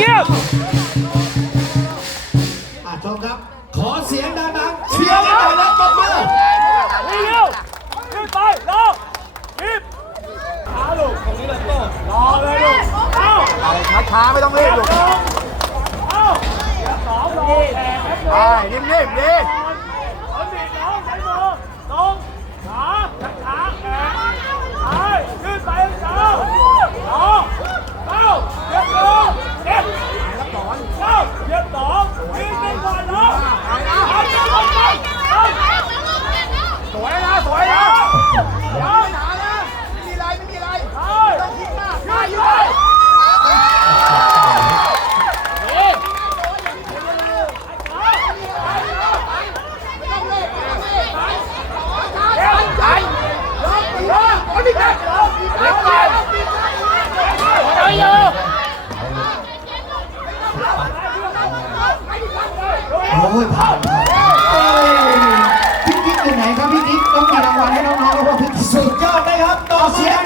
เงียบชมครับ ขอเสียงดังๆเชียร์กันหน่อยนะครับเพื่อนเร็วขึ้นไปเร็วรีบช้าลูกตรงนี้เลยโต้รอเลยลูกเอาเอาช้าๆไม่ต้องรีบลูก เอาสองลูกใช่เรียบๆเรียบ好嗨拍！哎，滴滴在哪儿啊？滴滴，咱们有รา好，好，好 ล，咱们咱们有